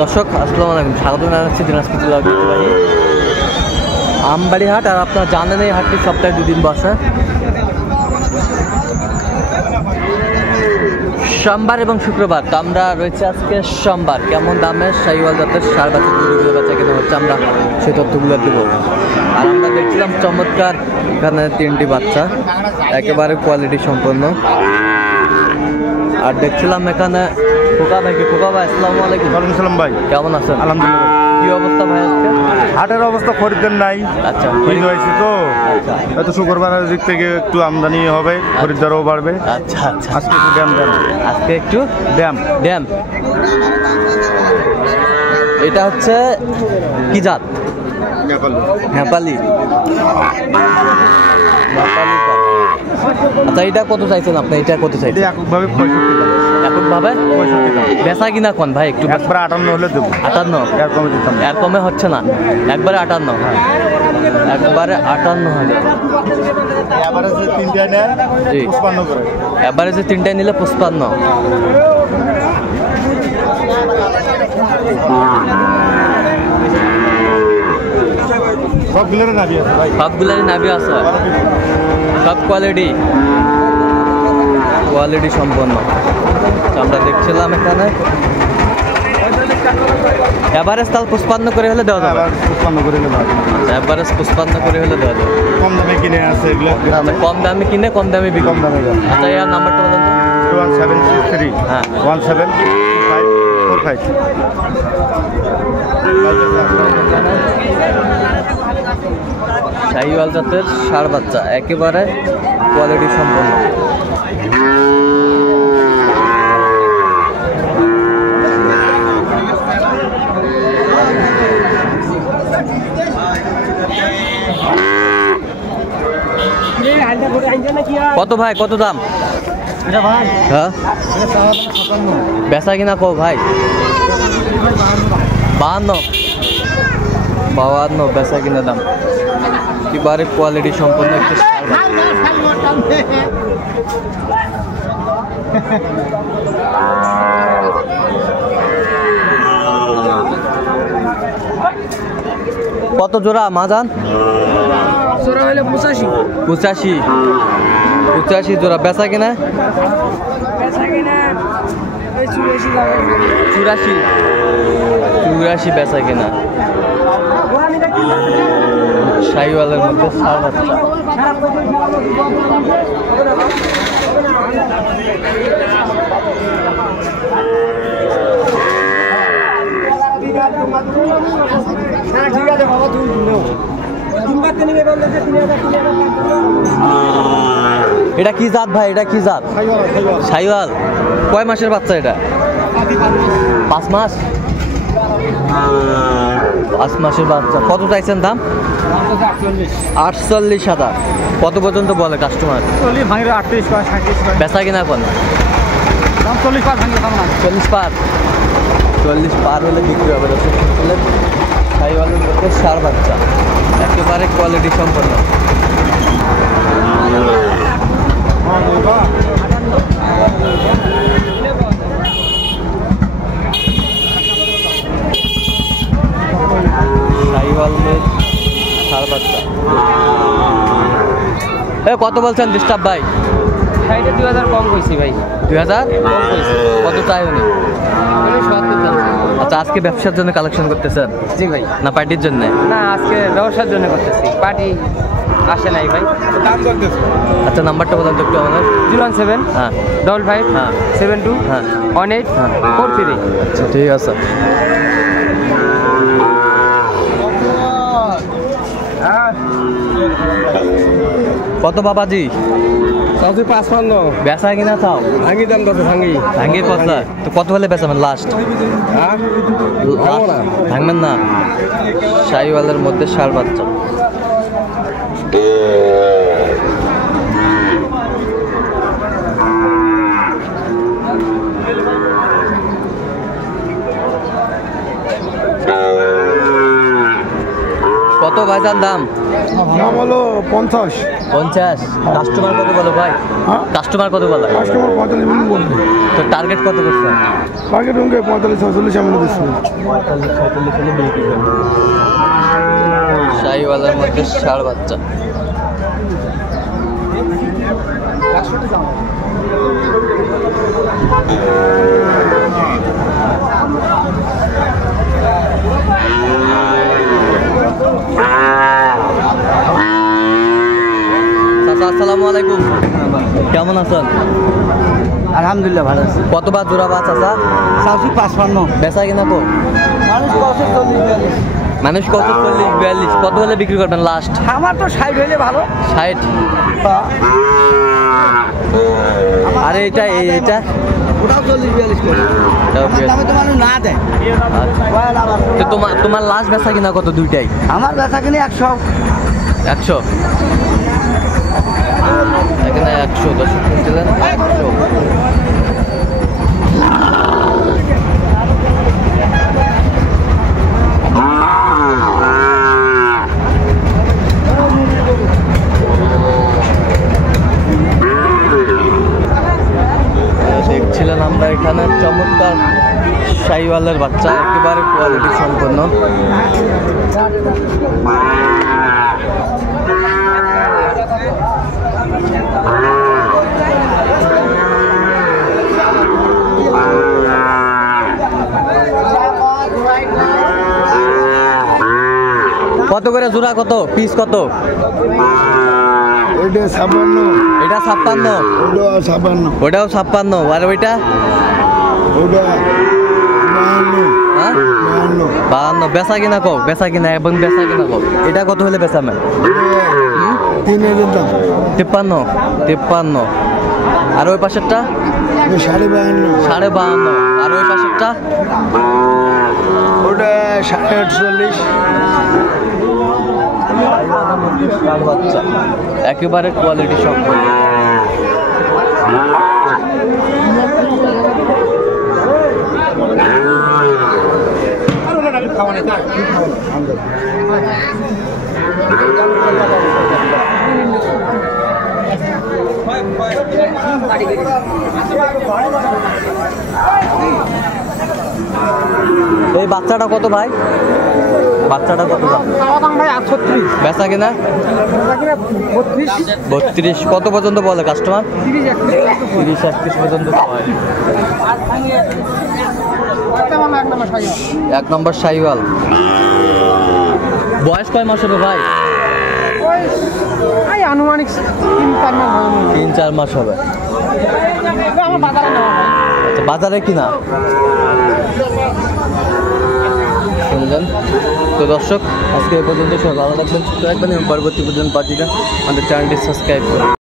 দর্শক আসসালামু আলাইকুম, স্বাগত জানাচ্ছি দিনাজপুর জেলার ঐতিহ্যবাহী আমবাড়ি হাট। আর আপনারা জানেন এই হাটটি সপ্তাহে 2 দিন বসে, সোমবার এবং শুক্রবার। তো আমরা রয়েছে আজকে সোমবার। কেমন দামে শাহিওয়াল জাতের ষাঁড় বাচ্চা গরুগুলো বেচা কেনা হচ্ছে আমরা সেই তথ্যগুলো দেবো। আর আমরা দেখছিলাম চমৎকার এখানে 3টি বাচ্চা, একেবারে কোয়ালিটি সম্পন্ন। আর দেখছিলাম এখানে খোকা ভাইকে। খোকা ভাই আসসালামু আলাইকুম। ওয়ালাইকুম সালাম ভাই, কেমন আছেন? আলহামদুলিল্লাহ। কি অবস্থা ভাই আজকে? হাটের অবস্থা খরিদ্দার নাই। আচ্ছা, ঈদ হয়েছে তো, আচ্ছা এত শুক্রবারের দিক থেকে একটু আমদানি হবে, খরিদ্দারও বাড়বে। আচ্ছা আচ্ছা, আজকে একটু ড্যাম আজকে একটু ড্যাম ড্যাম। এটা হচ্ছে কি জাত? নেপালি। আচ্ছা, এটা কত চাইছেন আপনি? এটা কত চাইছেন? এককভাবে 65 দাম। এককভাবে 65 দাম। বেচা কিনা কোন ভাই? একটু একবারে 58 হলে দেবো। 58? এর কমে দিতাম না। এর কমে হচ্ছে না, একবারে 58। একবারে 58 হাজার। এবারে যে 3টায় নেয় জি, 55 করে। এবারে যে 3টায় নিলে 55। সবগুলোর নাবি আছে ভাই, সবগুলারই নাভি আছে, সব কোয়ালিটি সম্পন্ন। আমরা দেখছিলাম এখানে এভারেজ তাল 55 করে হলে দেওয়া যাবে। 55 করে নেবে। এভারেজ 55 করে হলে দেওয়া যাবে। কম দামে কিনে আছে এগুলো গ্রামে। কম দামে কিনে কম দামে বিক্রি। কম দামে দেয়। আচ্ছা, এর নাম্বারটা বলুন তো। 01763 হ্যাঁ 172545। শাহিওয়াল জাতের ষাঁড় বাচ্চা, একেবারে কোয়ালিটি সম্পন্ন। কত ভাই, কত দাম? হ্যাঁ, বেচা কিনা কো ভাই? 52 বেচা কিনা দাম। একেবারে কোয়ালিটি সম্পন্ন একটি ষাঁড় বাচ্চা। কত জোড়া মাজান? জোড়া হলে 85 জোড়া। বেচা কিনা 84 বেচা কিনা। শাহিওয়ালের মধ্যে ষাঁড় বাচ্চা। এটা কি জাত ভাই? এটা কি জাত? শাহিওয়াল। কয় মাসের বাচ্চা এটা? 5 মাস। 5 মাসের বাচ্চা। কত চাইছেন দাম? 48,000। কত পর্যন্ত বলে কাস্টমার? 38 বেচা কিনা কোন? 40 পার হলে বিক্রি হবে। শাহিওয়ালের মধ্যে ষাঁড় বাচ্চা, একেবারে কোয়ালিটি সম্পন্ন। শাহিওয়ালের ষাঁড় বাচ্চা। কত বলছেন ডিস্টার্ব ভাই? 2000 কম কইছি ভাই। 2000 কম কইছি। কত চাই উনি? 77। আচ্ছা, আজকে ব্যবসার জন্য কালেকশন করতেছেন? জি ভাই। না পার্টির জন্য? না, আজকে ব্যবসার জন্য করতেছি, পার্টি আসে নাই ভাই। আচ্ছা, নাম্বারটা বলেন তো একটু আমাদের। 017 হ্যাঁ 55 হ্যাঁ 72 হ্যাঁ 18 হ্যাঁ 43। আচ্ছা, ঠিক আছে। কত বাবাজি? 55। বেচা কিনা চাও? ভাঙি দাম কত? ভাঙ্গির কথা তো কত হলে বেচাবেন লাস্ট? ভাঙবেন না? শাহিওয়ালের মধ্যে ষাঁড় বাচ্চা। কত ভাইজান দাম? দাম হলো 50। 50। কাস্টমার কত বলো ভাই? হ্যাঁ? কাস্টমার কত বলো? কাস্টমার 45 মিনিট বলবে। তো টার্গেট কত করছেন? টার্গেট রুমকে 45-46 এমন দিচ্ছি। 45-46 হলে বিক্রি করবেন। শাহিওয়ালের মধ্যে ষাঁড় বাচ্চা। চাচা আসসালামু আলাইকুম, কেমন আছেন? আলহামদুলিল্লাহ ভালো আছে। কত বার জোড়া বা চাচা? চাষি 55। বেচা কিনা কো? মানুষ কত 40-42। মানুষ কত 40-42? কত হলে বিক্রি করবেন লাস্ট? আমার তো 60 হইলে ভালো। 60। আরে এটা এইটা ওটাও 40-42 করে। দামে তো মানুষ না দেয়। তো তোমার লাস্ট বেচা কিনা কত? দুইটাই? আমার বেচা কিনে 100। 100। এখানে 100 দর্শক শুনছিলেন 100। দেখছিলেন আমরা এখানে চমৎকার শাহিওয়ালের বাচ্চা, একেবারে কোয়ালিটি সম্পন্ন। কত করে জোড়া, কত পিস, কত? এটা 56। এটা 56। ওটাও 56। ওটাও 56। আর ওইটা? ওটা 52। হ্যাঁ 52। বেচা কিনা কও, বেচা কিনা এবং বেচা কিনা কও। এটা কত হলে বেচামেন? 3000 দাম। 53। আর ওই পাশেরটা? 52.5। 52.5। আর ওই পাশেরটা? ওটা 48। বাচ্চা একেবারে কোয়ালিটি সম্পন্ন। এই বাচ্চাটা কত ভাই? বাচ্চাটা কত দাম? ভাই 38। বেচা কিনা? 32। কত পর্যন্ত বলে কাস্টমার? 30-31 পর্যন্ত হয়। 1 নম্বর শাহিওয়াল। বয়স কয় মাস হবে ভাই? আনুমানিক 3-4 মাস হবে। আচ্ছা, বাজারে কিনা শুনলেন তো দর্শক, আজকে এ পর্যন্ত সব ভালো থাকবেন, সুস্থ থাকবেন এবং পরবর্তী পর্যন্ত পাঠিয়ে আমাদের চ্যানেলটি সাবস্ক্রাইব করুন।